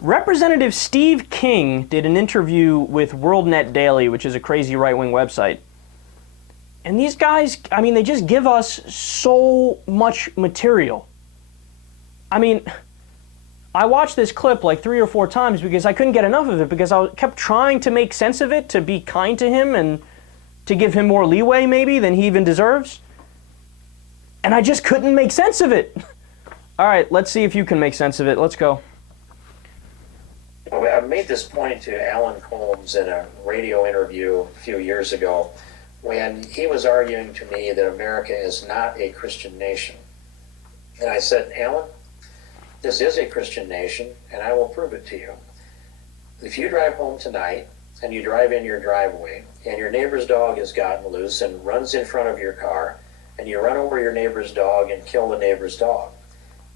Representative Steve King did an interview with WorldNetDaily, which is a crazy right-wing website. And these guys, I mean, they just give us so much material. I mean, I watched this clip like 3 or 4 times because I couldn't get enough of it, because I kept trying to make sense of it, to be kind to him and to give him more leeway maybe than he even deserves. And I just couldn't make sense of it. All right, let's see if you can make sense of it. Let's go. I made this point to Alan Colmes in a radio interview a few years ago when he was arguing to me that America is not a Christian nation. And I said, Alan, this is a Christian nation, and I will prove it to you. If you drive home tonight and you drive in your driveway and your neighbor's dog has gotten loose and runs in front of your car, and you run over your neighbor's dog and kill the neighbor's dog,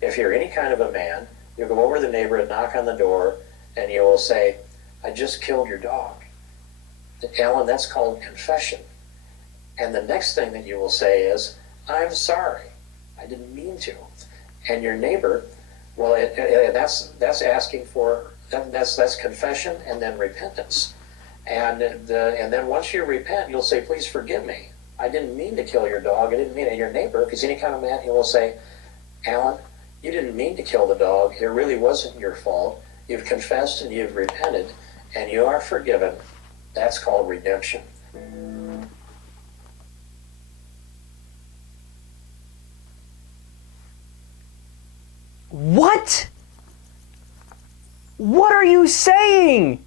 if you're any kind of a man, you go over to the neighbor and knock on the door, and you will say, I just killed your dog. Alan, that's called confession. And the next thing that you will say is, I'm sorry, I didn't mean to. And your neighbor, well, that's asking for, that's confession and then repentance. And then once you repent, you'll say, please forgive me. I didn't mean to kill your dog. I didn't mean it. Your neighbor, if he's any kind of man, he will say, Alan, you didn't mean to kill the dog. It really wasn't your fault. You've confessed and you've repented, and you are forgiven. That's called redemption. What? What are you saying?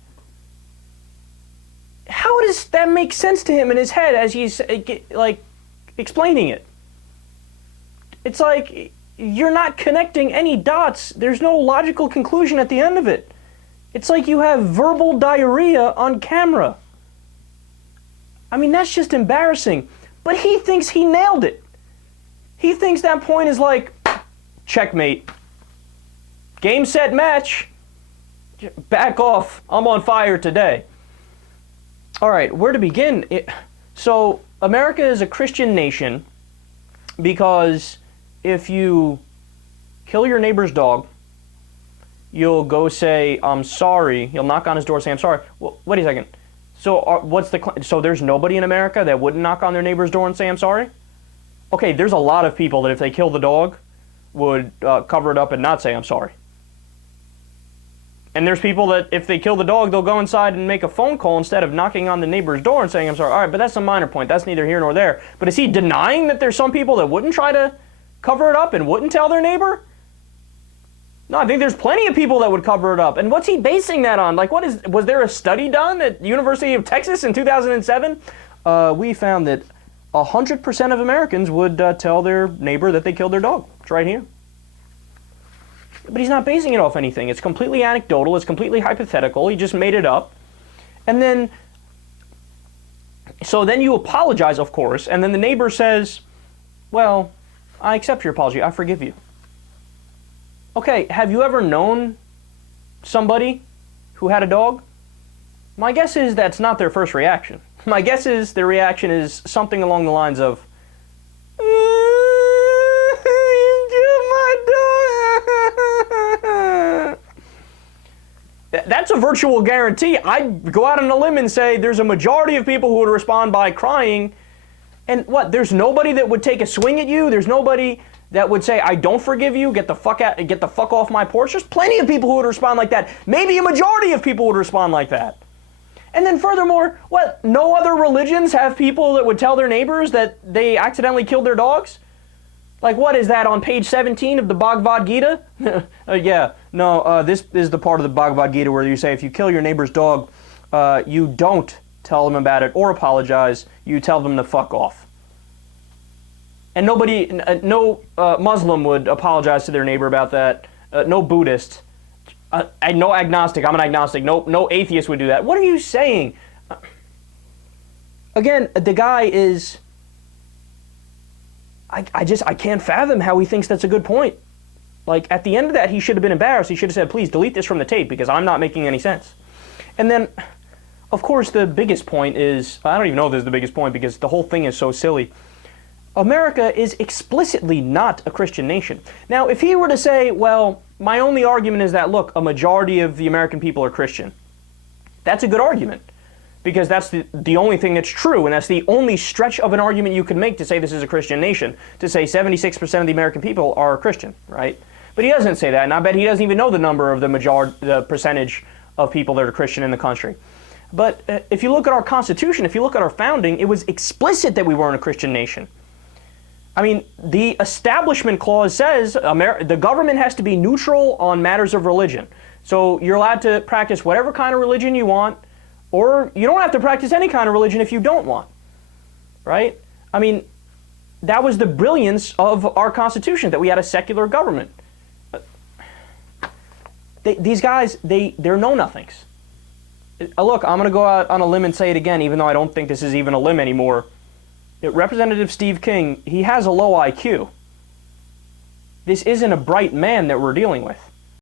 How does that make sense to him in his head as he's like explaining it? It's like you're not connecting any dots. There's no logical conclusion at the end of it. It's like you have verbal diarrhea on camera. I mean, that's just embarrassing. But he thinks he nailed it. He thinks that point is like, checkmate. Game, set, match. Back off. I'm on fire today. All right, where to begin? So, America is a Christian nation because if you kill your neighbor's dog, you'll go say, I'm sorry. You'll knock on his door, say, I'm sorry. Well, wait a second. So so there's nobody in America that wouldn't knock on their neighbor's door and say, I'm sorry? Okay, there's a lot of people that if they kill the dog would cover it up and not say, I'm sorry. And there's people that if they kill the dog, they'll go inside and make a phone call instead of knocking on the neighbor's door and saying, I'm sorry. All right, but that's a minor point. That's neither here nor there. But is he denying that there's some people that wouldn't try to cover it up and wouldn't tell their neighbor? No, I think there's plenty of people that would cover it up. And what's he basing that on? Like, was there a study done at University of Texas in 2007? We found that 100% of Americans would tell their neighbor that they killed their dog. It's right here. But he's not basing it off anything. It's completely anecdotal. It's completely hypothetical. He just made it up. And then, so then you apologize, of course, and then the neighbor says, well, I accept your apology. I forgive you. Okay, have you ever known somebody who had a dog? My guess is that's not their first reaction. My guess is their reaction is something along the lines of, that's a virtual guarantee. I'd go out on a limb and say there's a majority of people who would respond by crying. And what? There's nobody that would take a swing at you? There's nobody that would say, I don't forgive you, get the fuck off my porch? There's plenty of people who would respond like that. Maybe a majority of people would respond like that. And then furthermore, what? No other religions have people that would tell their neighbors that they accidentally killed their dogs? Like, what is that on page 17 of the Bhagavad Gita? This is the part of the Bhagavad Gita where you say if you kill your neighbor's dog, you don't tell them about it or apologize, you tell them to fuck off. And no Muslim would apologize to their neighbor about that. No Buddhist. No agnostic. I'm an agnostic. No atheist would do that. What are you saying? Again, the guy is... I can't fathom how he thinks that's a good point. Like, at the end of that, he should have been embarrassed. He should have said, please delete this from the tape because I'm not making any sense. And then, of course, the biggest point is, I don't even know if this is the biggest point because the whole thing is so silly. America is explicitly not a Christian nation. Now, if he were to say, well, my only argument is that, look, a majority of the American people are Christian. That's a good argument, because that's the only thing that's true, and that's the only stretch of an argument you can make to say this is a Christian nation, to say 76% of the American people are Christian, right? But he doesn't say that, and I bet he doesn't even know the number of the percentage of people that are Christian in the country. But if you look at our Constitution, if you look at our founding, it was explicit that we weren't a Christian nation. I mean, the Establishment Clause says the government has to be neutral on matters of religion. So you're allowed to practice whatever kind of religion you want, or you don't have to practice any kind of religion if you don't want, right? I mean, that was the brilliance of our Constitution, that we had a secular government. These guys, they're know-nothings. Look, I'm going to go out on a limb and say it again, even though I don't think this is even a limb anymore. Representative Steve King, he has a low IQ. This isn't a bright man that we're dealing with.